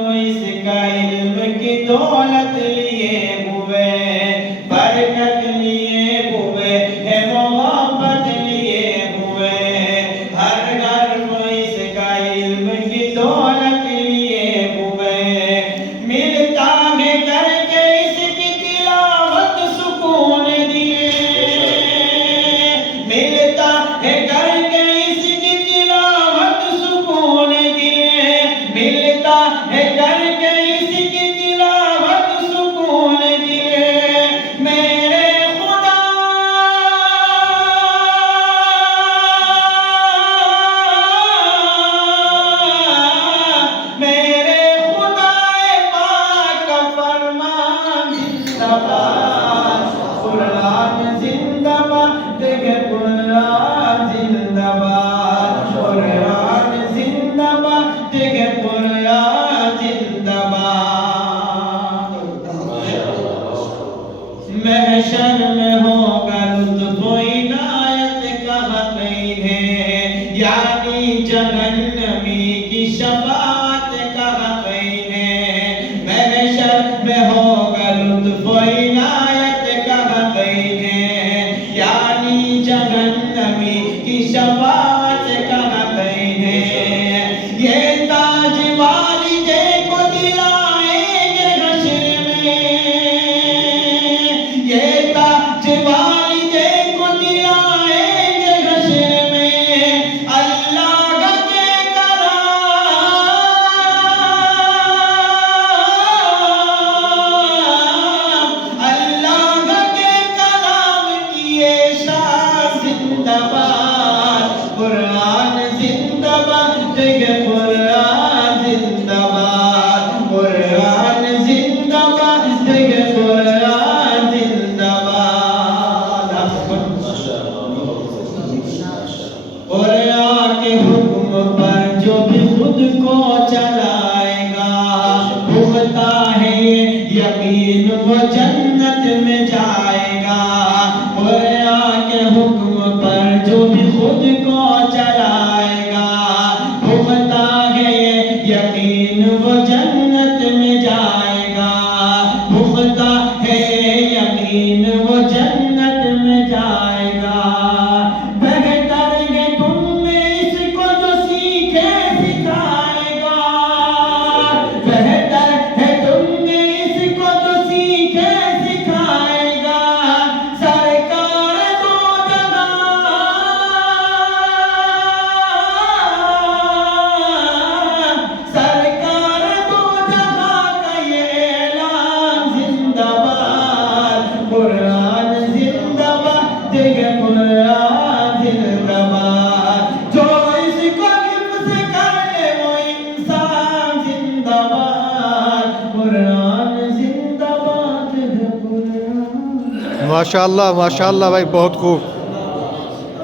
اس کا علم کی دولت لیے ہوئے، برکت لیے ہوئے، ہے محبت لیے ہوئے، ہر گھر میں اس کا علم کی دولت لیے ہوئے، ملتا ہے کر کے اس کی تلاوت سکون دیے، ملتا ہے کر کے اس کی تلاوت سکون دیے، ملتا ہے کر کے اس کی تلاوت سکون دیے، میرے خدا میرے خدا پاک کا فرمان زندہ باد، قرآن زندہ باد، دیکھے قرآن زندہ باد، قرآن زندہ باد، دیکھے قرآن زندہ باد۔ محشر میں ہوگا لطف و عنایت کا حقین ہے، یعنی جہنمی کی شفاعت کا حقین ہے، محشر میں ہوگا لطف و عنایت کا حقین ہے، یعنی جہنمی کی شفاعت کا حقین ہے، یہ تاج والدے کو دلائیں گے حشر میں، یہ تاج والدے کو دلائیں گے حشر میں، اللہ کے کلام، اللہ کے کلام کی یہ شان زندہ باد، قرآن زندہ باد، دیکھے قرآن زندہ باد، قرآن زندہ باد، دیکھے قرآن زندہ باد۔ قرآن کے حکم پر جو بھی خود کو چلائے گا، پختہ ہے یقین وہ جنت میں جائے گا، قرآن کے حکم پر جو بھی خود کو چلائے گا، پختہ ہے یقین وہ جنت میں جائے گا، پختہ ہے یقین وہ جنت میں جائے گا، بہتر ہے تم میں اس کو جو سیکھے سکھائے گا، بہتر ہے تم میں اس کو جو سیکھے سکھائے گا، سرکار دو جگہ سرکار دو جگہ کا یہ اعلان زندہ باد، قرآن زندہ باد، دیکھے قرآن زندہ باد، جو اس کو حفظ کر لے وہ انسان زندہ باد، قرآن زندہ باد، دیکھے قرآن۔ ماشاءاللہ ماشاءاللہ بھائی، بہت خوب۔